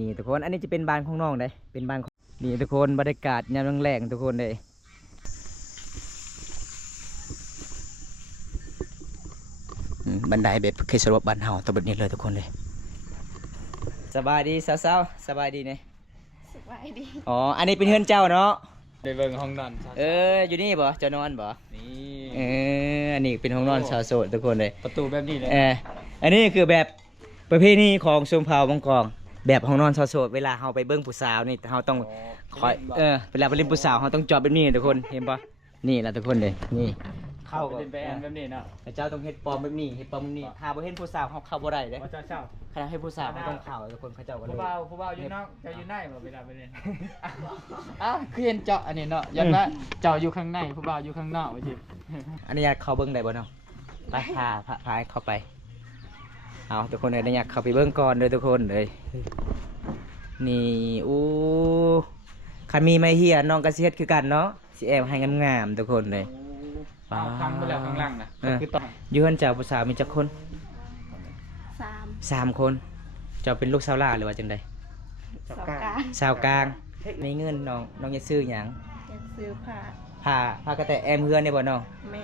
นี่ทุกคนอันนี้จะเป็นบ้านของน้องเลยเป็นบ้านนี่ทุกคนบรรยากาศยามแรงๆทุกคนเลยบันไดแบบเคยสรุปบ้านเฮาตัวแบบนี้เลยทุกคนเลยสบายดีสาวๆสบายดีเนี่ยสบายดีอ๋ออันนี้เป็นเฮือนเจ้าเนาะไปเบิ่งห้องนอนอยู่นี่บ่เจ้านอนบ่นี่อันนี้เป็นห้องนอนชาวโสดทุกคนเลยประตูแบบนี้เลยอันนี้คือแบบประเพณีของชนเผ่าบางกองแบบห้องนอนชาวโสดเวลาเฮาไปเบิ่งผู้สาวนี่เฮาต้องคอยเวลาไปเล่นผู้สาวเฮาต้องจอดแบบนี้ทุกคนเห็นปะนี่แหละทุกคนเลยนี่เข้าเป็นแบรนด์แบบนี้เนาะเจ้าต้องเฮ็ดปลอมแบบนี้เฮ็ดปลอมแบบนี้ถ้าบ่เห็นผู้สาวเฮาเข้าบ่ได้เด้เจ้าขณะให้ผู้สาวเฮาต้องเข้าทุกคนเขาเจ้าก็เลยผู้บ่าวอยู่นอกเจ้าอยู่ในบ่เวลาไปเล่นคือเห็นเจาะอันนี้เนาะอย่างว่าเจ้าอยู่ข้างในผู้บ่าวอยู่ข้างนอกว่าสิอนุญาตเข้าเบิ่งได้บ่เนาะไปพาเข้าไปเอาทุกคนเลยอนุญาตเข้าไปเบิ่งก่อนเลยทุกคนเลยนี่อู้คันมีไม้เหี้ยน้องก็สิเฮ็ดคือกันเนาะสิแอบให้งามๆทุกคนเลยข้างไปแล้วข้างล่างนะคือต้องอยู่เฮือนเจ้าผู้สาวมีจักคน3 คนเจ้าเป็นลูกสาวหลาหรือว่าจังได๋สาวกลางมีเงินน้องจะซื้อหยังจะซื้อผ้ากระแตแอมเฮือนได้บ่น้องแม่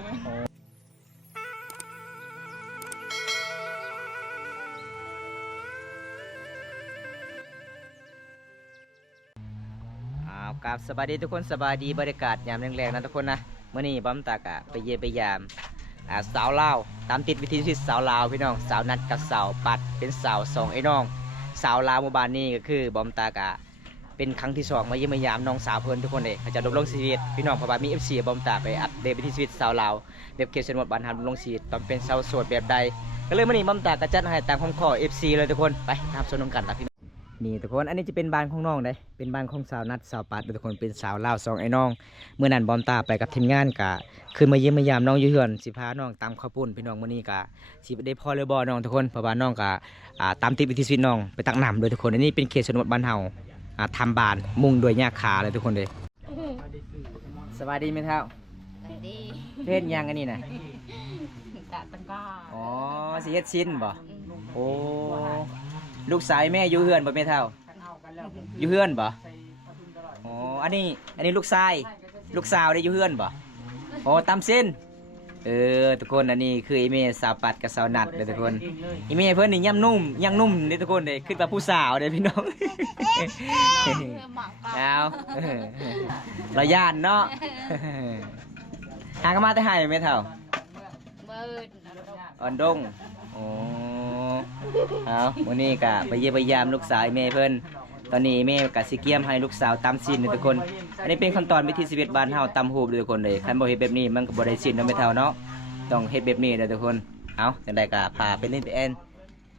กับสบายดีทุกคนสบายดีบรรยากาศยามแรงๆนะทุกคนนะเมื่อนี้บัมตากะไปเยี่ยมไปยามสาวลาวตามติดวิธีชีวิตสาวลาวพี่น้องสาวนัดกับสาวปัดเป็นสาว2ไอ้น้องสาวลาวหมู่บ้านนี้ก็คือบัมตากะเป็นครั้งที่2มาเยี่ยมยามน้องสาวเพิ่นทุกคนเลยเขาจะดำรงชีวิตพี่น้องเพราะว่ามี FC บัมตาไปอัปเดตวิถีชีวิตสาวลาวแบบเขตชนบทบ้านทำดำรงชีวิตตอนเป็นสาวโสดแบบใดก็เลยมื่อนี้บัมตากะจัดให้ตามคำขอ FC เลยทุกคนไปตามชมกันนะพี่นี่ทุกคนอันนี้จะเป็นบ้านของน้องเลยเป็นบ้านของสาวนัดสาวปัดทุกคนเป็นสาวลาว2ไอ้น้องเมื่อนั้นบอมตาไปกับทีมงานกะขึ้นมาเยี่ยมยามน้องอยู่เฮือนสิพาน้องตามข้าวปุ้นพี่น้องมื่อนี้กะสิได้พอเลยบ่น้องทุกคนเพราะว่าน้องกะตามติดวิถีชีวิตน้องไปตักน้ำด้วยทุกคนอันนี้เป็นเขตชนบทบ้านเฮาทำบ้านมุงด้วยหญ้าคาเลยทุกคนเลยสวัสดีไหมเท่าดีเพศยังอันนี้นะตะก้าอ๋อสิเฮ็ดชิ้นบ่โอ้ลูกสายแม่อยู่เฮือนบ่แม่เท่าอยู่เฮือนบ่อ๋ออันนี้ลูกชายลูกสาวได้อยู่เฮือนบ่อ๋อตามเส้นทุกคนอันนี้คืออีเมสาวปัดกับสาวนัดเด้อทุกคนอีเมเพิ่นนี่ย่ำนุ่มเด้อทุกคนเด้ขึ้นมาผู้สาวเด้อพี่น้องเอาเราย่านเนาะหากันมาแต่หายแม่เท่าอ่อนดงโอ้เอาวันนี้กะไปเยี่ยมไปยามลูกสาวแม่เพิ่นตอนนี้แม่กะสิเกียมให้ลูกสาวตำสิ้นทุกคนอันนี้เป็นขั้นตอนวิธีชีวิตบ้านเฮาตำหูบทุกคนเลยคันบ่เฮ็ดแบบนี้มันก็บ่ได้สิ้นเนาะแม่เฒ่าเนาะต้องเฮ็ดแบบนี้เด้อทุกคนเอาจังได๋ก็พาไปเล่นไปแอน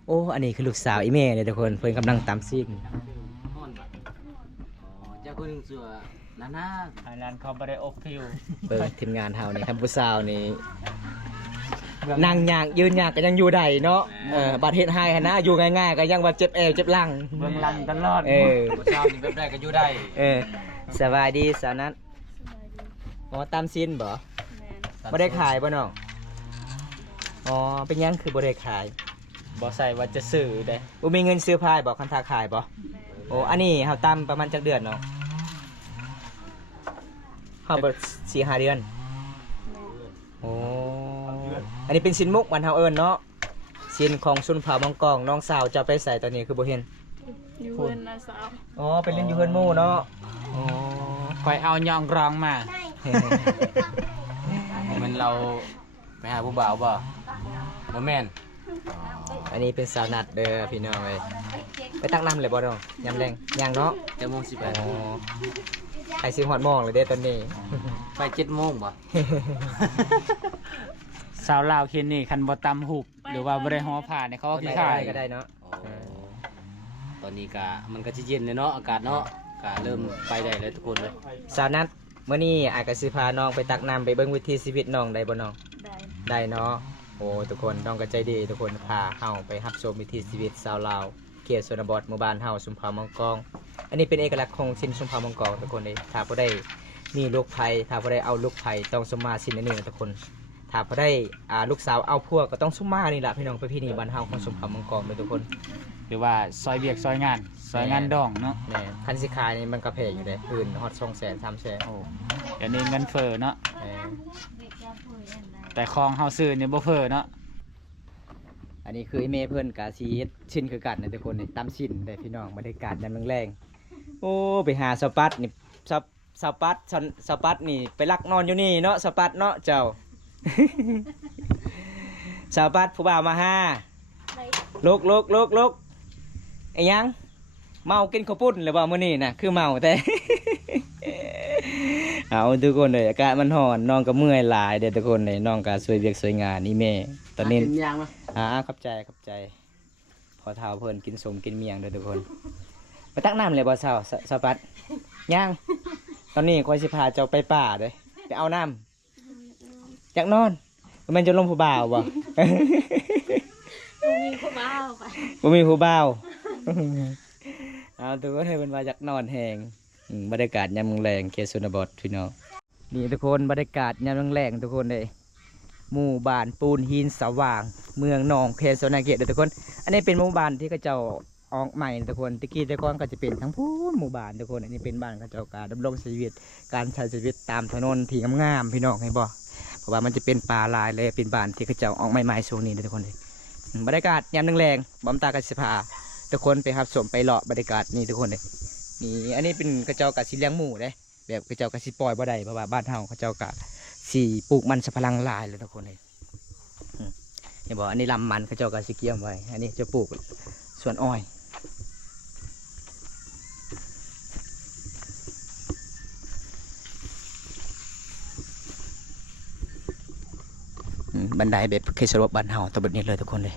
โอ้อันนี้คือลูกสาวอีแม่เด้อทุกคนเพิ่นกำลังตำสิ้นเจ้าคนนึงสัวนาไทยแลนด์เขาบ่ได้อบผิวเบิ่งทีมงานเฮานี่คันผู้สาวนี่นั่งยากยืนยากก็ยังอยู่ได้เนาะบาดเฮ็ดให้หั่นนะอยู่ง่ายๆก็ยังว่าเจ็บเจ็บหลังเบื้องหลังตลอดผู้สาวนี่แบบใดก็อยู่ได้สบายดีสาวนัทอ๋อตามซินบ่บ่ได้ขายบ่น้องอ๋อเป็นยังคือบ่ได้ขายบ่ใส่ว่าจะซื้อได้บ่มีเงินซื้อพายบ่คันทาขายบ่โอ้อันนี้เฮาตามประมาณจักเดือนเนาะเฮาบ่ 4-5 เดือนโอ้อันนี้เป็นสินมุกมันเฮาเอิ้นเนาะสินของสุนเผ่าบางกองน้องสาวจะไปใส่ตอนนี้คือบ่เห็นอยู่เฮือนน้าสาวอ๋อเป็นเล่นอยู่เฮือนหมู่เนาะอ๋อคอยเอายองรองมามันเราไปหาผู้บ่าวบ่บ่แม่นอันนี้เป็นสาวนัดเด้อพี่น้องเอ้ยไปตักน้ำเลยบ่น้องยามแรงย่างเนาะ7:18อ๋อไปซื้อฮอดหม้องเลยเด้ตอนนี้ไป7:00 นบ่สาวลาวเคนนี่คันบ่ตำหุบหรือว่าบ่ได้ฮ้อผ้าเนี่ยเขาก็สิขายก็ได้เนาะตอนนี้ก็มันก็สิเย็นเลยเนาะอากาศเนาะก็เริ่มไปได้แล้วทุกคนเลยสาวนัดมื้อนี้อายก็สิพาน้องไปตักน้ำไปเบิ่งวิถีชีวิตน้องได้บ่น้องได้เนาะโอ้ทุกคนน้องก็ใจดีทุกคนพาเฮาไปรับชมวิถีชีวิตสาวลาวเขตชนบทหมู่บ้านเฮาชุมพรมังกรอันนี้เป็นเอกลักษณ์ของชินชุมพรมังกรทุกคนเลยถ้าบ่ได้มีลูกไผถ้าบ่ได้เอาลูกไผต้องสมมาชินอันนี้ทุกคนถ้าพอได้ลูกสาวเอาพวกก็ต้องสุ่มมานี่แหละพี่น้องไปพี่นี่บ้านเฮาของสมภารมังกรเลยทุกคน รือว่าซอยเวียกซอยงานดองเนาะ แม่คันสิขายนี่มันก็แพงอยู่เด้พื้นฮอด200,000 300,000 โอ้เดี๋ยวนี้เงินเฟ้อเนาะ แม่ แต่ของเฮาซื้อนี่บ่เฟ้อเนาะ อันนี้คือไอ้แม่เพิ่นกะสิเฮ็ดชิ้นคือกันนะทุกคนนี่ตำชิ้นได้พี่น้องบรรยากาศยามแรงๆโอ้ไปหาสปัดนี่สปัดนี่ไปลักนอนอยู่นี่เนาะสปัดเนาะเจ้า สปัดผู้บ่าวมาหาลุกไอ้ยังเมากินข้าวปุ้นหรือเปล่ามื้อนี้น่ะคือเมาแต่ เอาทุกคนเลยอากาศมันร้อนน้องก็เมื่อยหลายเด้อทุกคนเลยน้องก็สวยเวียกสวยงานนี่แม่ตอนนี้ กินยางมั้ย ขอบใจพอเท้าเพิ่นกินสมกินเมียงเด้อทุกคนไปตักน้ำเลยบ่เช้าสปัดย่างตอนนี้คอยสิพาเจ้าไปป่าเด้อไปเอาน้ำอยากนอนมันจะลมผู้บ่าวบ่ มีผู้บ่าวไป บ่มีผู้บ่าว เอาทุกคนให้เพิ่นว่าอยากนอนแฮงบรรยากาศยามแลงเขตชนบทพี่น้องนี่ทุกคนบรรยากาศยามแลงทุกคนเลยหมู่บ้านปูนหินสว่าง เมืองหนองเขตชนเขตเด้อทุกคน อันนี้เป็นหมู่บ้านที่เขาเจ้าออกใหม่ทุกคนตะกี้แต่ก่อนก็จะเป็นทั้งพูนหมู่บ้านทุกคนอันนี้เป็นบ้านเขาเจ้าการดำรงชีวิตการใช้ชีวิตตามถนนที่งามๆพี่น้องให้บ่เพราะว่ามันจะเป็นป่าลายเลยเป็นบ้านที่เขาเจ้าออกใหม่ๆช่วงนี้เด้อทุกคนเลยบรรยากาศยามแรงๆบอมตากสิพาทุกคนไปรับชมไปเลาะบรรยากาศนี่ทุกคนเลยนี่อันนี้เป็นเขาเจ้ากะสิเลี้ยงหมูเด้แบบเขาเจ้ากะสิปล่อยบ่ได้เพราะว่าบ้านเฮาเขาเจ้ากะสิปลูกมันสะพลังหลายเลยทุกคนเลยเห็นบ่อันนี้ลำมันเขาเจ้ากะสิเกี่ยมไว้อันนี้จะปลูกสวนอ้อยบันไดแบบเคยสรุปบ้านเฮาตะบดนี้เลยทุกคนเลย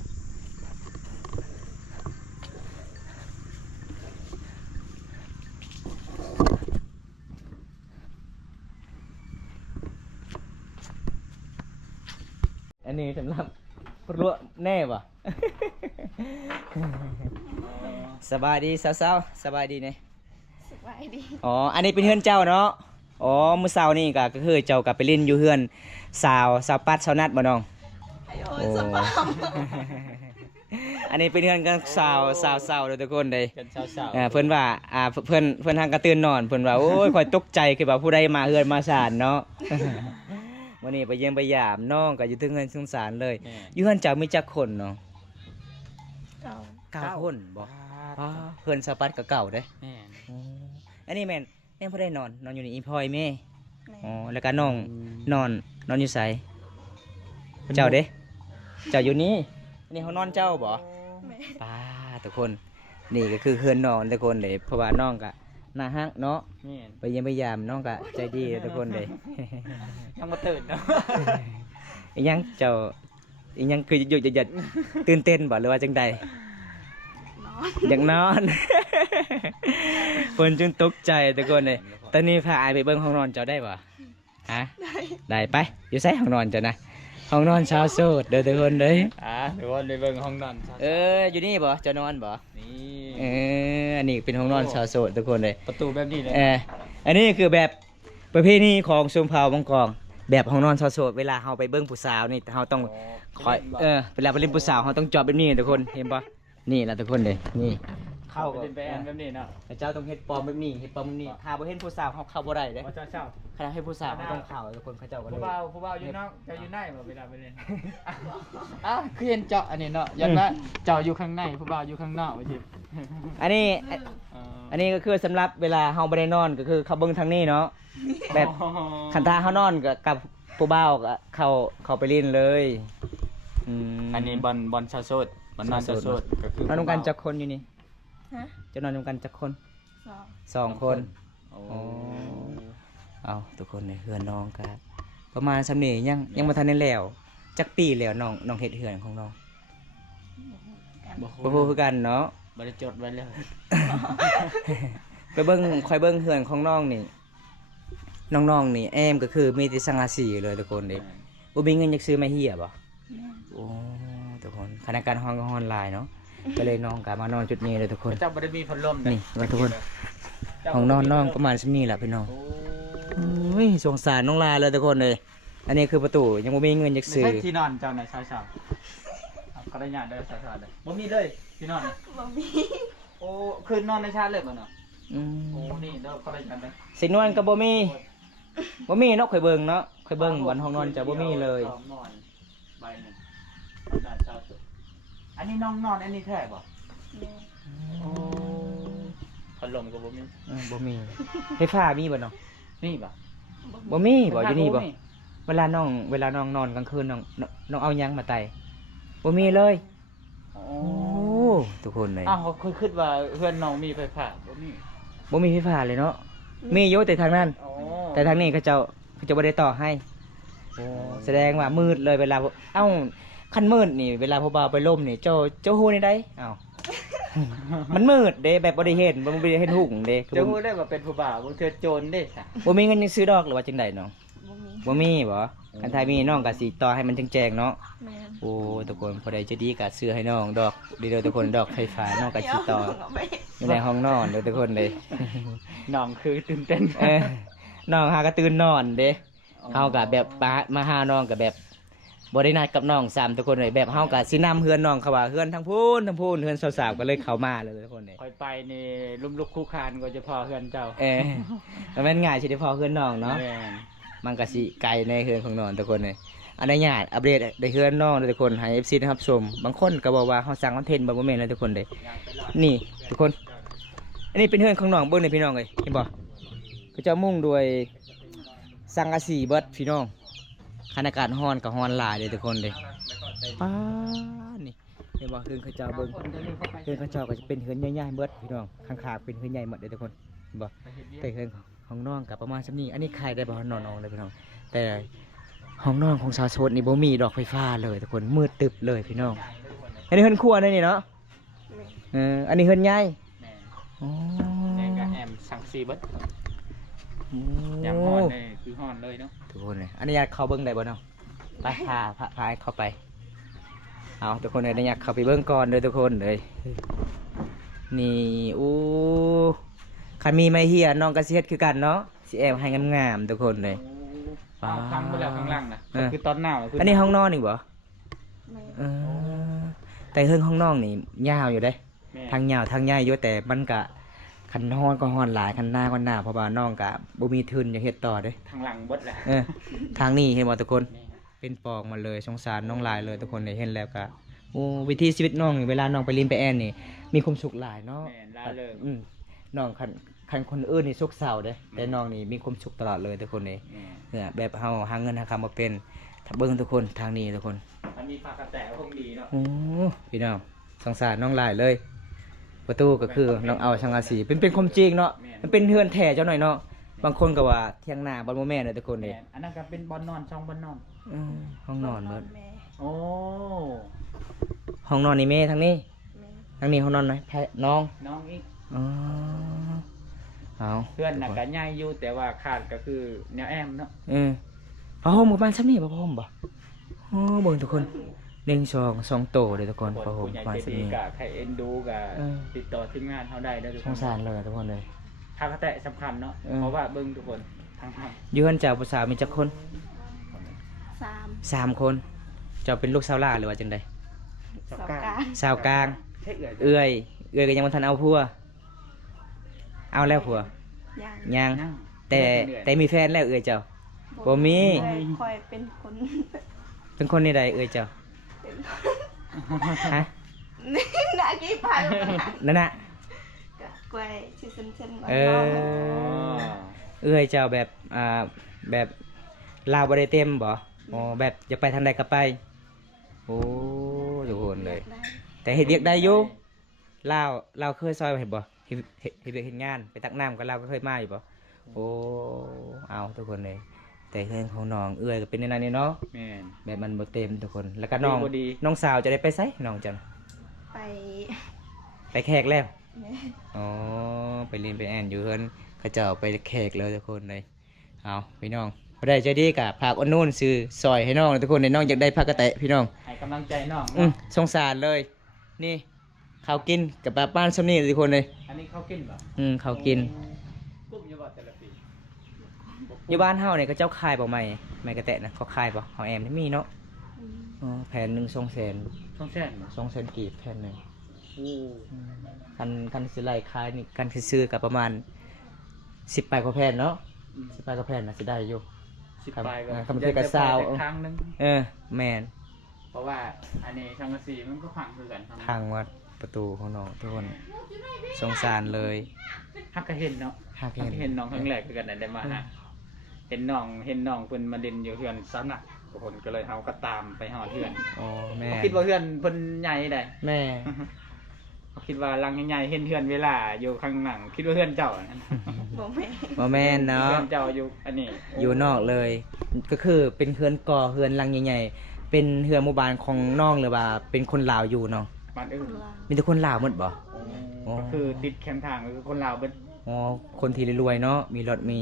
อันนี้สำหรับปลวกแน่ป่ะ สบายดีสาวๆสบายดีเนี่ย สบายดี อ๋ออันนี้เป็นเฮือนเจ้าเนาะอ๋อมื้อเช้านี่ก็คือเจ้ากับไปเล่นอยู่เฮือนสาวปัดสาวนัดบ่น้อง โอ้ยสบาย อันนี้เป็นเฮือนกันสาวเด้อทุกคนเด้ กันเช้า เพิ่นว่าเพิ่นทางกระตื่นนอนเพิ่นว่าโอ้ยข่อยตกใจคือว่าผู้ใดมาเฮือนมาศาลเนาะ วันนี้ไปเยี่ยมไปยามน้องก็อยู่ถึงเงินสงสารเลยอยู่เฮือนเจ้ามีจักคนเนาะ เก่า 9คนบ่เฮือนสปัดก็เก่าเด้ แม่น อ๋ออันนี้แม่นแม่บ่ได้นอนอยู่นี่อีพลอยแม่ แม่ อ๋อแล้วก็น้องนอนอยู่ไสเจ้าเด้เจ้าอยู่นี่อันนี้ห้องนอนเจ้าบ่ แม่ ป้าทุกคนนี่ก็คือเฮือนนอนทุกคนเลยเพราะว่าน้องก็น่าฮักเนาะ แม่น ไปเยี่ยมไปยามน้องก็ใจดีทุกคนเลย ยังบ่ตื่นเนาะ อีหยังเจ้าอีหยังคือหยุดหยัดตื่นเต้นบ่หรือว่าจังใด นอน อยากนอน เพิ่นจึงตกใจทุกคนเลยตอนนี้พาอายไปเบิ่งห้องนอนเจ้าได้บ่ฮะได้ไปอยู่ไสห้องนอนเจ้านะห้องนอนชาวโสดเด้อทุกคนเด้อ เดี๋ยววนไปเบิ่งห้องนอน อยู่นี่บ่เจ้านอนบ่ นี่ อันนี้เป็นห้องนอนชาวโสดทุกคนเลย ประตูแบบนี้เลย อันนี้คือแบบประเพณีของชนเผ่าบางกองแบบห้องนอนชาวโสดเวลาเฮาไปเบิ่งผู้สาวนี่เฮาต้องคอยเวลาไปเล่นผู้สาวเฮาต้องจอดแบบนี้ทุกคนเห็นปะนี่ล่ะทุกคนเลยนี่เข้า เป็นแบบนี้เนาะ เจ้าต้องเฮ็ดปลอมแบบนี้เฮ็ดปลอมแบบนี้ถ้าบ่เห็นผู้สาวเฮาเข้าบ่ได้เด้ ว่าเช้า ขณะให้ผู้สาวเฮาต้องเข้าทุกคนเขาเจ้าก็เลย ผู้บ่าวอยู่นอกเจ้าอยู่ในบ่เวลาไปเรียนคือเห็นเจาะอันนี้เนาะอย่างว่าเจ้าอยู่ข้างในผู้บ่าวอยู่ข้างนอกว่าสิ อันนี้ก็คือสำหรับเวลาเฮาบ่ได้นอนก็คือเขาเบิ่งทางนี้เนาะแบบคันถ้าเฮานอนกับผู้บ่าวก็เข้าไปเล่นเลยอันนี้บอลชาวโสดบอลนอนชาวโสดก็คือน อนนำกันจักคนอยู่นี่ ฮะ จะนอนนำกันจักคน สอง 2 คน เอาทุกคนในเฮือนน้องครับประมาณสำนี้ยังบ่ทันได้แล้วจักปีแล้วน้องเฮ็ดเฮือนของน้องบ่ฮู้คือกันเนาะ บ่ได้จดไว้เลย ไปเบิ่งคอยเบิ่งเฮือนของน้องนี่น้องๆนี่แอมก็คือมีแต่สังกะสีเลยทุกคนเด้บ่มีเงินอยากซื้อไม้เหี้ยบ่ แม่ โอ้ทุกคนคณะการฮ้อนก็ฮ้อนหลายเนาะก็เลยน้องก็มานอนจุดนี้เลยทุกคน เจ้าบ่ได้มีพัดลม นี่ว่าทุกคนห้องนอนน้องประมาณสำนี้แหละพี่น้องอุ้ยสงสารน้องลาเลยทุกคนเลยอันนี้คือประตูยังบ่มีเงินอยากซื้อ ใช่ที่นอนเจ้าน่ะชาว เขาได้ญาติได้สาๆเลยบ่มีเลยพี่นอนนี่ บ่มี โอ้คืนนอนในชาติเลยบ่เนาะ อืม โอ้นี่เด้อเขาได้ญาติได้ สินวนก็บ่มีเนาะข่อยเบิ่งเนาะข่อยเบิ่งบนห้องนอนจะบ่มีเลย นอนใบหนึ่งด้านเช้าสุดอันนี้น้องนอนอันนี้แท้บ่ แม่ โอ้พัดลมก็บ่มี บ่มีไฟฟ้ามีบ่เนาะ นี่บ่ บ่มีบ่อยู่นี่บ่เวลาน้องนอนกลางคืนน้องเอาหยังมาไต่บ่มีเลย โอ้ โอ้ทุกคนเลย อ้าวเคยคิดว่าเพื่อนน้องมีไฟฟ้าบ่มี บ่มีไฟฟ้าเลยเนาะมีอยู่แต่ทางนั้น โอ้ แต่ทางนี้เขาเจ้าบ่ได้ต่อให้โอ้แสดงว่ามืดเลยเวลาเอ้าคันมืดนี่เวลาผู้บ่าวไปล่มนี่เจ้าฮู้นี่ได้เอ้า มันมืดเด้แบบบ่ได้เห็นบ่ได้เห็นหุ่งเด้คือ จะ บ่ รู้ได้ว่าเป็นผู้บ่าวบ่เทื่อโจรเด้ซะ บ่มีเงินยังซื้อดอกหรือว่าจังไดเนาะ บ่มี บ่มีบ่คันไทยมีน้องก็สิต่อให้มันแจ้งๆเนาะ แม่น โอ้ทุกคนพอได้จะดีก็ซื้อให้น้องดอกเดี๋ยวทุกคนดอกไฟฟ้าน้องก็สิต่ออยู่ในห้องนอนเด้อทุกคนเลย น้องคือตื่นเต้น เออน้องหาก็ตื่นนอนเด้เฮาก็แบบมาหาน้องก็แบบบ่ได้นัดกับน้องซ้ำทุกคนเลยแบบเฮาก็สินำเฮือนน้องเขาว่าเฮือนทั้งพูนเฮือนสาวๆก็เลยเข้ามาเลยทุกคนเลย คอยไปนี่ลุ่มลุกคู่คานก็จะพอเฮือนเจ้า เออมันแม่นง่ายสิได้พอเฮือนน้องเนาะ แม่น มันก็สิไกลในเฮือนของน้องทุกคนเลยอันนี้ญาติอัปเดตได้เฮือนน้องเลยทุกคนให้ FC นะครับชมบางคนก็บอกว่าเฮาสร้างคอนเทนต์บ่แม่นเลยทุกคนเลยนี่ทุกคน อันนี้เป็นเฮือนของน้องเบิ่งนี่พี่น้องเอ้ยเห็นบ่ก็จะมุ่งด้วยสังกะสีเบิดพี่น้องคันอากาศร้อนก็ร้อนหลายเลยทุกคนเลยป้าดนี่เห็นบ่เฮือนเขาเจ้าเบิ่งเฮือนเขาเจ้าก็จะเป็นเฮือนใหญ่ๆเบิดพี่น้องข้างๆเป็นเฮือนใหญ่หมดเลยทุกคนเห็นบ่แต่เฮือนของน้องก็ประมาณส่ำนี้อันนี้ใครได้บ่นอนๆเลยพี่น้องแต่ห้องนอนของสาวโสดนี่บ่มีดอกไฟฟ้าเลยทุกคนมืดตึบเลยพี่น้องอันนี้เฮือนครัวนี่เนาะ แม่น อันนี้เฮือนใหญ่ แม่น อ๋อ แม่ก็แอมสั่งซีเบิด โอ้ ยามฮ้อนเลยคือฮ้อนเลยเนาะ ทุกคนเลยอันนี้อยากเข้าเบิ้งได้บ่เนาะไปพาให้เข้าไปเอาทุกคนเลยอยากเข้าไปเบิ้งก่อนเลยทุกคนเลยนี่อู้คันมีไม้เฮียน้องกระเซ็ดคือกันเนาะสิแอบให้งามๆทุกคนเลย เอาข้างไปแล้วข้างล่างนะ เออ คือตอนหนาวคื อันนี้ห้องนอนนี่บ่ แม่น เออแต่เฮือนห้องนอนนี่ยาวอยู่เด้ แม่ ทางยาวทางใหญ่อยู่แต่มันกะคันฮ้อนก็ฮ้อนหลายคันหน้าก็หน้าเพราะว่าน้องกะบ่มีทุนจะเฮ็ดต่อเด้ ทางหลังเบิดแหละ เออทางนี้เห็นบ่ทุกคน นี่ เป็นปอกมาเลยสงสารน้องหลายเลยทุกคนได้เห็นแล้วก็โอ้วิธีชีวิตน้องนี่เวลาน้องไปลินไปแอนนี่มีความสุขหลายเนาะ แม่นล่าเริง น้องคันคนอื่นนี่สุขเศร้าเด้แต่น้องนี่มีความสุขตลอดเลยทุกคนนี่ แม่ เนี่ยแบบเฮาหาเงินหาคำมาเป็นถ้าเบิ่งทุกคนทางนี้ทุกคน มันมีปลากระแตคงดีเนาะ โอ้พี่น้องสงสารน้องหลายเลย ประตูก็คือน้องเอาสังกะสีเป็นความจริงเนาะมันเป็นเฮือนแท้เจ้าหน่อยเนาะบางคนก็ว่าเที่ยงนาบ่บ่แม่นเลยทุกคน แม่ นี่ นอันนั้นก็เป็นบอลนอนช่องบอลนอน ห้องนอนเบิด แม่ โอ้ ห้องนอนนี่แม่ทางนี้ แม่ ทางนี้ห้องนอนไหนน้อง น้องอีก อ๋อเอา เพื่อนน่ะก็ใหญ่อยู่แต่ว่าขาดก็คือแนวแอมเนาะ ผ้าห่มประมาณซ้ำนี่ผ้าห่มบ่โอ้เบิ่งทุกคน1 2 2โตเลยทุกคนผ้าห่ม ผู้ ประ ใหญ่ มาณ ใจ ซ้ำ ดี นี่ กับใครเอ็นดูกับ เออ ติดต่อทีมงานเขาได้เด้อทุก ส คน งสารเลยทุกคนเลย ทางกระแตสำคัญเนาะ เออ เพราะว่าเบิ่งทุกคนทั้งท อยู่เฮือนเจ้าผู้สาวมีจักคน สาม 3 คนเจ้าเป็นลูกสาวหลาหรือว่าจังได๋ ำ สองกลาง สาวกลาง ใช่เอื่อย เอื้อยก็ยังบ่ทันเอาผัวเอาแล้วผัว ยัง ยัง นั่ง แต่มีแฟนแล้วเอื้อยเจ้า บ่มี เลยคอยเป็นคน เป็นคนนี่ใดเอื้อยเจ้า เป็น ฮะ นากีพัน นั่นน่ะ ก็กล้วยชิซันเซน เอ อ๋อ เอื้อยเจ้าแบบแบบลาวบ่ได้เต็มบ่อ๋อแบบจะไปทางใดก็ไปโอ้ทุกคนเลย ได้ แต่เฮ็ดเวียกได้อยู่ลาวเคยซอยเห็นบ่เฮ็ดเวียกเฮ็ดงานไปตักน้ำกับลาวก็เคยมาอยู่บ่โอ้เอาทุกคนเลยแต่เรื่องของน้องเอื้อยก็เป็นในนั้นนี่เนาะ แม่น แบบมันบ่เต็มทุกคนแล้วก็น้อง บ่ดี น้องสาวจะได้ไปไสน้องจัง ไป ไปแขกแล้ว แม่ อ๋อไปเรียนไปแอนอยู่เพิ่นเขาเจ้าไปแขกแล้วทุกคนเลยเอาพี่น้องบ่ได้ใจดีกับภาคอ้นนู่นซื้อซอยให้น้องทุกคนในน้องอยากได้ผักกระแตะพี่น้อง ให้กำลังใจน้อง สงสารเลย นี่ข้าวกินกับแบบบ้านซ้ำนี่ทุกคนเลย อันนี้เขากินบ่ ข้าวกิน กุ้มอยู่บ่แต่ละปี อยู่บ้านเฮาเนี่ยก็เจ้าคายบ่ใหม่ไม่กระแตะนะเขาคายบ่เฮาแอมนี่มีเนาะ อืม อ๋อแผน1 2 แสน ช่องแซนบ่ 200,000กีบแผ่นหนึง โอ้ คันสิไล่ขายนี่กันซื้อๆก็ประมาณ10ปลายกว่าแผ่นเนาะ10ปลายกว่าแผ่นน่ะสิได้อยู่ สิบ ครับ ปลายก็ คำเทศกับซาว ครั้งหนึง แม่น เพราะว่าอันนี้ช่างกระสีมันก็พังคือกัน ทางวัดประตูของน้องทุกคนสงสารเลย ฮักก็เห็นเนาะ ฮักเห็น เห็นน้องครั้งแรกคือกันได้มาหาเห็นน้องเพิ่นมาเล่นอยู่เฮือนสาวหนักทุกคนก็เลยเฮาก็ตามไปฮอดเฮือน อ๋อแม่ คิดว่าเฮือนเพิ่นใหญ่ได้ แม่ คิดว่าหลังใหญ่ๆเห็นเฮือนเวลาอยู่ข้างหลังคิดว่าเฮือนเจ้านั่น บ่แม่น บ่แม่นเนาะ เฮือนเจ้าอยู่อันนี้ อยู่นอกเลย ก็คือเป็นเฮือนก่อเฮือนหลังใหญ่ๆเป็นเฮือนหมู่บ้านของน้องหรือว่าเป็นคนลาวอยู่เนาะ บ้านอื่น ลาว มีแต่คนลาวหมดบ่ อ๋อ ก็คือติดแคมทางก็คือคนลาวเบิด อ๋อคนที่รวยๆเนาะมีรถมี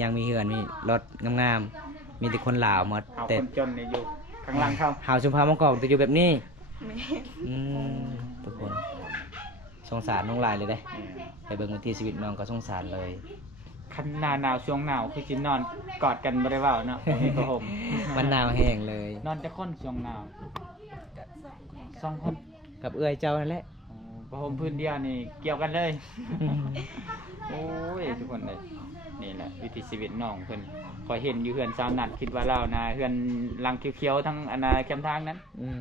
ยังมีเฮือนมีรถงามๆมีแต่คนลาวหมด เอา แต่ คนจนเนี่ยอยู่ข้างหล่างเขา หาวชุมพามังกรจะอยู่แบบนี้ แม่น อืมทุกคนสงสารน้องลายเลยเด้ไปเบิ่งวิถีชีวิตน้องก็สงสารเลย คันหน้าหนาวช่วงหนาวคือสินอนกอดกันบ่ได้เว้าเนาะบ่มีผ้าห่ม มันหนาวแห้งเลย นอนจะค้นช่วงหนาว ก็สองคน กับเอื้อยเจ้านั่นแหละ อ๋อผ้าห่มพื้นเดียวนี่เกี่ยวกันเลย โอ้ยทุกคนเลยนี่แหละวิถีชีวิตน้องเพิ่นคอยเห็นอยู่เฮือนสาวนัดคิดว่าเรานะเฮือนหลังเขียวๆทั้งอนาแคมทางนั้น อืม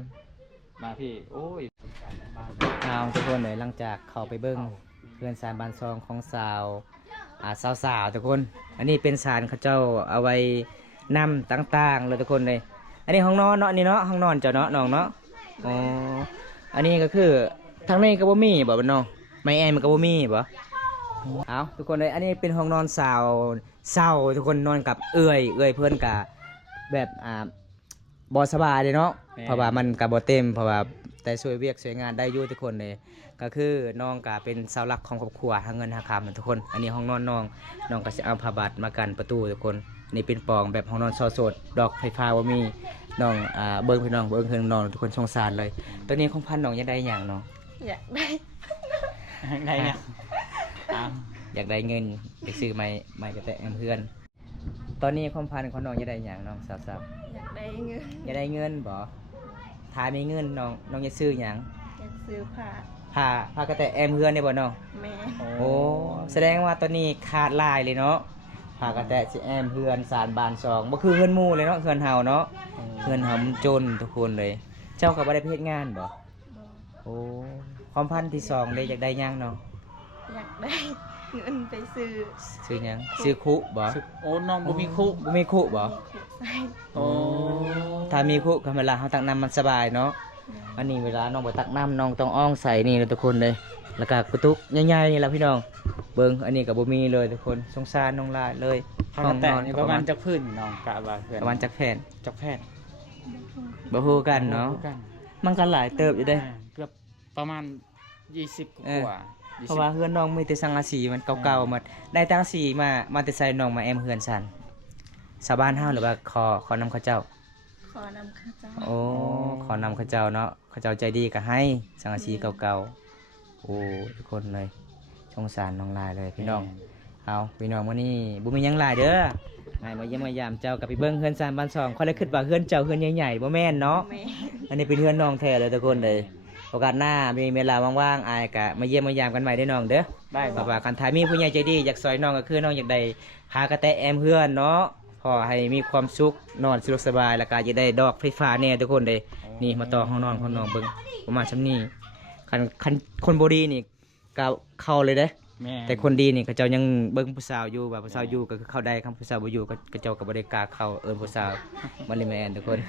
มาพี่โอ้ย เอาทุกคนเลยหลังจากเข้าไปเบิ้งเพื่อนสารบานซองของสาวสาวๆทุกคน อันนี้เป็นสารเขาเจ้าเอาไว้นำต่างๆเลยทุกคนเลย อันนี้ห้องนอนเนาะอันนี่เนาะห้องนอนเจ้าเนาะน้องเนาะอ๋ออันนี้ก็คือทางนี้ก็บ่มีบ่บ่น้องไม่แอนมันก็บ่มีบ่เอาทุกคนเลยอันนี้เป็นห้องนอนสาวเศร้าทุกคนนอนกับเอื้อยเพื่อนกับแบบบ่สบายเลยเนาะเพราะว่ามันก็บ่เต็มเพราะว่าแต่ช่วยเวียกช่วยงานได้อยู่ทุกคนเลยก็คือน้องก็เป็นเสาหลักของครอบครัวหาเงินหาคำทุกคน อันนี้ห้องนอนน้องก็สิเอาผ้าบัดมากันประตูทุกคนนี่เป็นปล่องแบบห้องนอนโสดดอกไฟฟ้าบ่มีน้องเบิ่งพี่น้องเบิ่งเพิ่นน้องทุกคนสงสารเลยตัวนี้ของพันน้องอยากได้หยังเนาะ อยากได้ ไงเนี่ยอ้าว อยากได้เงินอยากซื้อไม้กระแตะเพื่อน ตอนนี้ความพันของน้องอยากได้หยังน้องสาว อยากได้เงิน ๆอยากได้เงินบ่ถ้ามีเงินน้องจะซื้อหยัง อยากซื้อผ้า ผ้ากระแตะเพื่อนได้บ่น้อง แม่ โอ้แสดงว่าตอนนี้ขาดหลายเลยเนาะผ้ากระแตะสิเพื่อนสารบานสองบ่คือเพื่อนหมู่เลยเนาะเพื่อนเฮาเนาะเพื่อนเฮามันจนทุกคนเลย เจ้าก็บ่ได้ไปเฮ็ดงานบ่ บ่ โอ้ความพันที่สองเลยอยากได้หยังเนาะ อยากได้เงินไปซื้อ ซื้อหยังซื้อคุบ่ โอ้น้องบ่มีคู่ บ่มีคุบ่ มีขุดใส่ โอ้ ถ้ามีคุก็เวลาเฮาตักน้ำมันสบายเนาะอันนี้เวลาน้องไปตักน้ำน้องต้องอ้องใส่นี่เลยทุกคนเลย แล้วก็กระตุกใหญ่ๆนี่แหละพี่น้อง เบิ่งอันนี้ก็บ่มีเลยทุกคนสงสารน้องลาเลย ห้องแต่นี่ประมาณจักพื้นน้องกะว่าเพื่อน ประมาณจักแผ่น จักแพทย์ บ่ฮู้กันเนาะ รู้กัน มันก็หลายเติบอยู่เด้ เกือบประมาณ20กว่า20 เพราะว่าเฮือนน้องมีแต่สังกะสีมันเก่าๆหมดได้ตั้งสีมาแต่ใส่น้องมาแอมเฮือนซั่นชาวบ้านเฮาหรือว่าขอนำเขาเจ้า ขอนำข้าเจ้า โอ้ขอนำเขาเจ้าเนาะเขาเจ้าใจดีก็ให้สังกะสีเก่าๆโอ้ทุกคนเลยสงสารน้องลายเลยพี่น้องเอาพี่น้องมื้อนี้บ่มีหยังหลายเด้อให้มาเยี่ยมมายามเจ้ากับไปเบิ่งเฮือนซานบ้านซองเขาเลยคิดว่าเฮือนเจ้าเฮือนใหญ่ๆบ่แม่นเนาะ แม่ อันนี้เป็นเฮือนน้องแท้เลยทุกคนเลยโอกาสหน้ามีเวลาว่างๆอายก็มาเยี่ยมมายามกันใหม่ได้อน้องเด้อ ได้ เพราะว่าคันท้ายมีผู้ใหญ่ใจดีอยากซอยน้องก็คือน้องอยากได้พากระแตแอมเฮือนเนาะพอให้มีความสุขนอนสะดวกสบายแล้วก็จะได้ดอกไฟฟ้าแน่ทุกคนเลย นี่มาต่อห้องนอนของน้องเบิ่งประมาณชั้นนี้คันคนบ่ดีนี่ก็เข้าเลยเด้ แม่ แต่คนดีนี่เขาเจ้ายังเบิ่งผู้สาวอยู่ว่าผู้สาวอยู่ก็คือเข้าได้คำผู้สาวบ่อยู่ก็เจ้าก็บ่ได้กล้าเข้าเอิ้นผู้สาวมาเลยแม่นทุกคน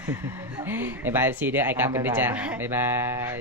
บ๊ายบาย FC เด้อไอ้กลับกันเด้อจ้าบ๊ายบาย